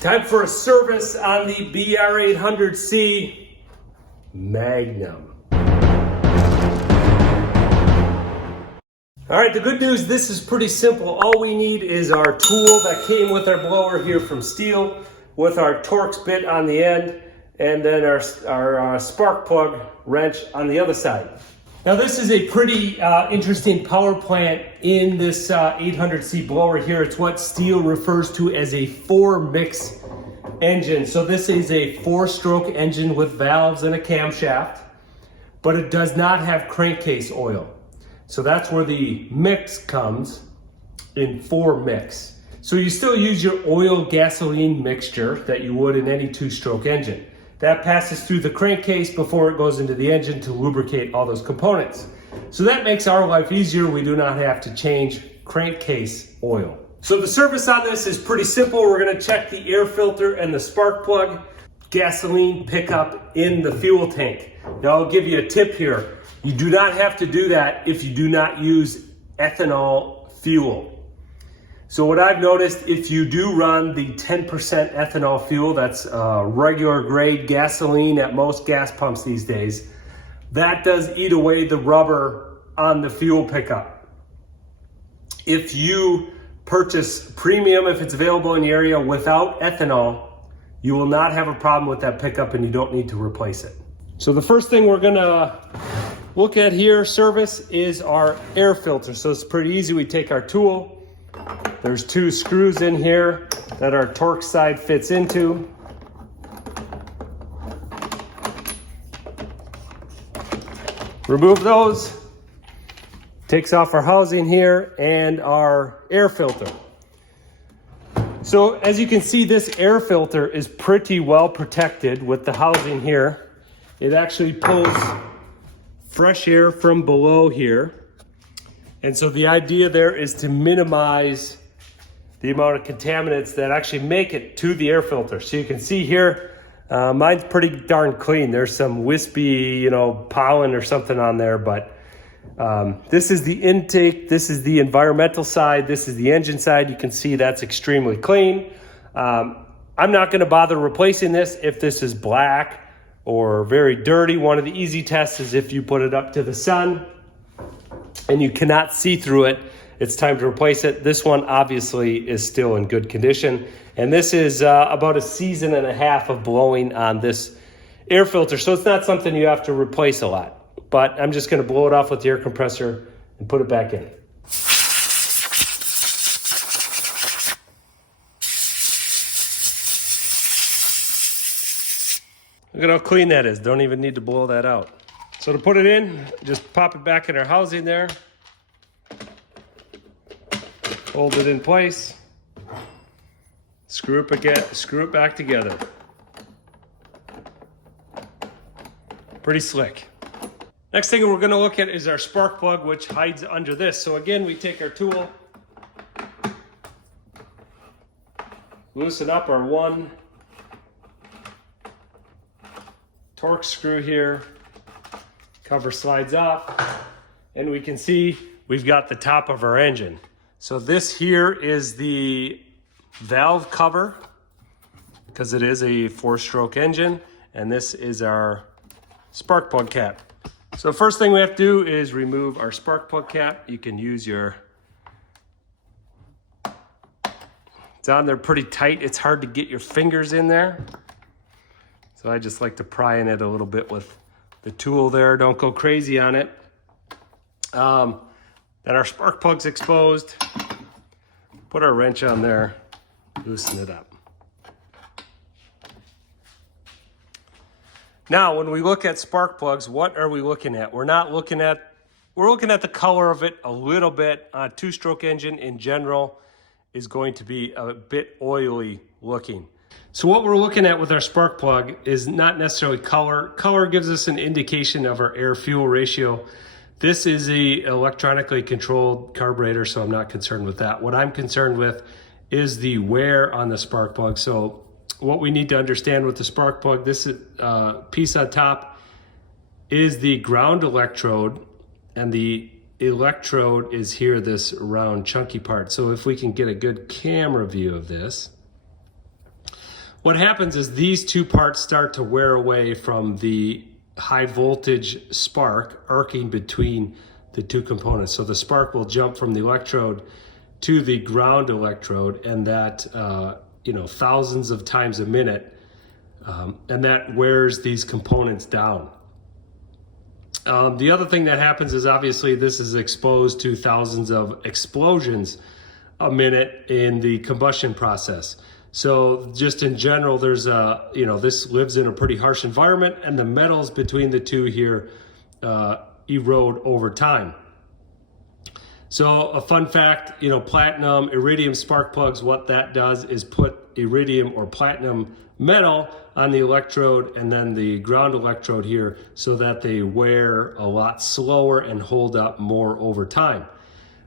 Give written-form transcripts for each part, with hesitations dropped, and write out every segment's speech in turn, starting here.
Time for a service on the BR800C Magnum. All right, the good news, this is pretty simple. All we need is our tool that came with our blower here from Stihl with our Torx bit on the end and then our spark plug wrench on the other side. Now this is a pretty interesting power plant in this 800C blower here. It's what Stihl refers to as a 4-mix engine. So this is a 4-stroke engine with valves and a camshaft, but it does not have crankcase oil. So that's where the mix comes in 4-mix. So you still use your oil gasoline mixture that you would in any 2-stroke engine. That passes through the crankcase before it goes into the engine to lubricate all those components. So that makes our life easier. We do not have to change crankcase oil. So the service on this is pretty simple. We're gonna check the air filter and the spark plug, gasoline pickup in the fuel tank. Now I'll give you a tip here. You do not have to do that if you do not use ethanol fuel. So what I've noticed, if you do run the 10% ethanol fuel, that's regular grade gasoline at most gas pumps these days, that does eat away the rubber on the fuel pickup. If you purchase premium, if it's available in the area without ethanol, you will not have a problem with that pickup and you don't need to replace it. So the first thing we're gonna look at here, service, is our air filter. So it's pretty easy. We take our tool. There's 2 screws in here that our Torx side fits into. Remove those. Takes off our housing here and our air filter. So as you can see, this air filter is pretty well protected with the housing here. It actually pulls fresh air from below here. And so the idea there is to minimize the amount of contaminants that actually make it to the air filter. So you can see here, mine's pretty darn clean. There's some wispy, pollen or something on there, but this is the intake, this is the environmental side, this is the engine side. You can see that's extremely clean. I'm not gonna bother replacing this if this is black or very dirty. One of the easy tests is if you put it up to the sun and you cannot see through it, it's time to replace it. This one obviously is still in good condition. And this is about a season and a half of blowing on this air filter. So it's not something you have to replace a lot, but I'm just gonna blow it off with the air compressor and put it back in. Look at how clean that is. Don't even need to blow that out. So to put it in, just pop it back in our housing there. Hold it in place. Screw it back together. Pretty slick. Next thing we're gonna look at is our spark plug, which hides under this. So again, we take our tool, loosen up our 1 Torx screw here. Cover slides off, and we can see we've got the top of our engine. So this here is the valve cover, because it is a 4-stroke engine, and this is our spark plug cap. So first thing we have to do is remove our spark plug cap. You can use it's on there pretty tight. It's hard to get your fingers in there. So I just like to pry in it a little bit with the tool there. Don't go crazy on it. Then our spark plug's exposed. Put our wrench on there, loosen it up. Now, when we look at spark plugs, what are we looking at? We're looking at the color of it a little bit. A 2-stroke engine in general is going to be a bit oily looking. So what we're looking at with our spark plug is not necessarily color. Color gives us an indication of our air-fuel ratio. This is a electronically controlled carburetor, so I'm not concerned with that. What I'm concerned with is the wear on the spark plug. So what we need to understand with the spark plug, this piece on top is the ground electrode, and the electrode is here, this round chunky part. So if we can get a good camera view of this, What happens is these two parts start to wear away from the high voltage spark arcing between the two components. So the spark will jump from the electrode to the ground electrode, and that thousands of times a minute, and that wears these components down. The other thing that happens is obviously this is exposed to thousands of explosions a minute in the combustion process. So just in general, there's this lives in a pretty harsh environment, and the metals between the two here erode over time. So a fun fact, platinum, iridium spark plugs, what that does is put iridium or platinum metal on the electrode and then the ground electrode here, so that they wear a lot slower and hold up more over time.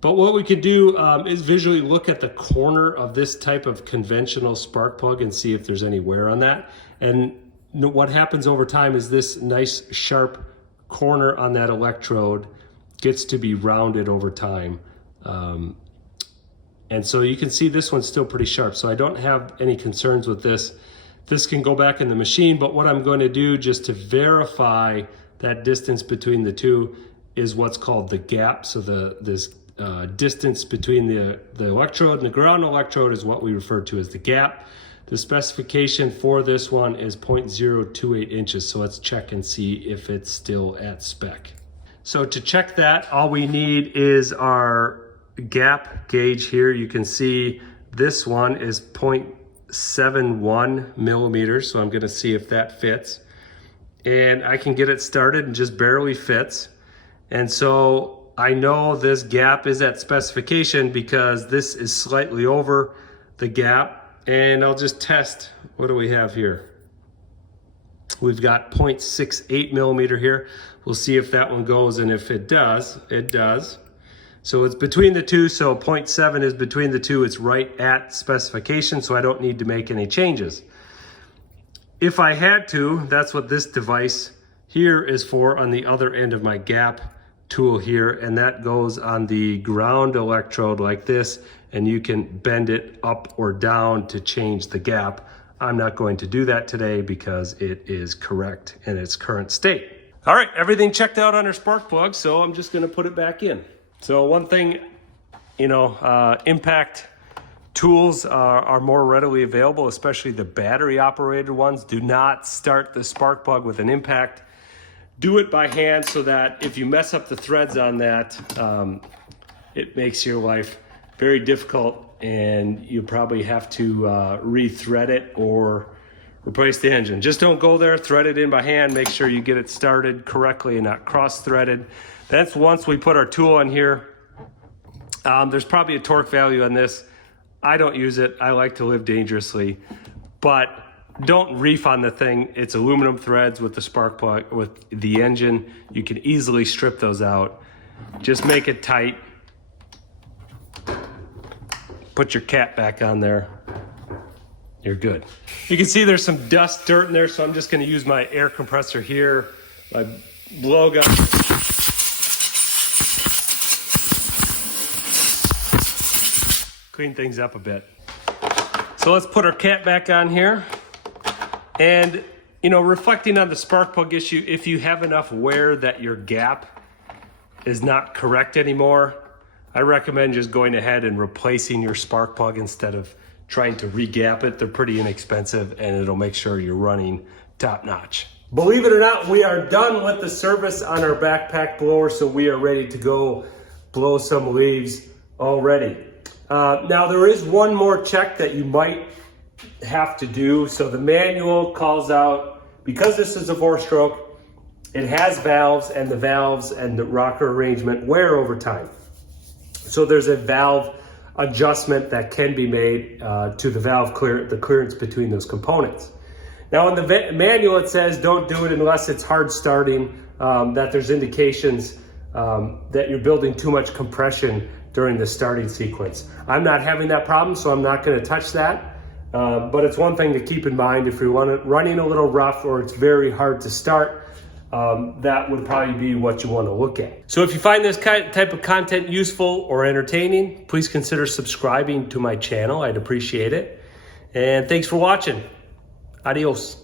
But what we could do is visually look at the corner of this type of conventional spark plug and see if there's any wear on that. And what happens over time is this nice sharp corner on that electrode gets to be rounded over time. And so you can see this one's still pretty sharp. So I don't have any concerns with this. This can go back in the machine, but what I'm going to do just to verify that distance between the two is what's called the gap. So this distance between the electrode and the ground electrode is what we refer to as the gap. The specification for this one is 0.028 inches. So let's check and see if it's still at spec. So to check that, all we need is our gap gauge here. You can see this one is 0.71 millimeters. So I'm going to see if that fits. And I can get it started and just barely fits. And so I know this gap is at specification because this is slightly over the gap. And I'll just test, what do we have here? We've got 0.68 millimeter here. We'll see if that one goes, and if it does, it does. So it's between the two, so 0.7 is between the two. It's right at specification, so I don't need to make any changes. If I had to, that's what this device here is for on the other end of my gap tool here, and that goes on the ground electrode like this, and you can bend it up or down to change the gap. I'm not going to do that today because it is correct in its current state. All right, everything checked out on our spark plug, so I'm just gonna put it back in. So one thing, impact tools are more readily available, especially the battery operated ones. Do not start the spark plug with an impact. Do it by hand, so that if you mess up the threads on that, it makes your life very difficult, and you probably have to re-thread it or replace the engine. Just don't go there, thread it in by hand. Make sure you get it started correctly and not cross-threaded. That's once we put our tool on here. There's probably a torque value on this. I don't use it. I like to live dangerously, but don't reef on the thing. It's aluminum threads with the spark plug, with the engine. You can easily strip those out. Just make it tight. Put your cap back on there. You're good. You can see there's some dust, dirt in there, so I'm just gonna use my air compressor here, my blowgun. Clean things up a bit. So let's put our cap back on here. And, reflecting on the spark plug issue, if you have enough wear that your gap is not correct anymore, I recommend just going ahead and replacing your spark plug instead of trying to re-gap it. They're pretty inexpensive, and it'll make sure you're running top notch. Believe it or not, we are done with the service on our backpack blower, so we are ready to go blow some leaves already. Now there is one more check that you might have to do. So the manual calls out, because this is a 4-stroke, it has valves, and the valves and the rocker arrangement wear over time. So there's a valve adjustment that can be made to the valve the clearance between those components. Now in the manual it says don't do it unless it's hard starting, that there's indications that you're building too much compression during the starting sequence. I'm not having that problem, so I'm not going to touch that. But it's one thing to keep in mind if you're running a little rough or it's very hard to start. That would probably be what you want to look at. So if you find this type of content useful or entertaining, please consider subscribing to my channel. I'd appreciate it. And thanks for watching. Adios.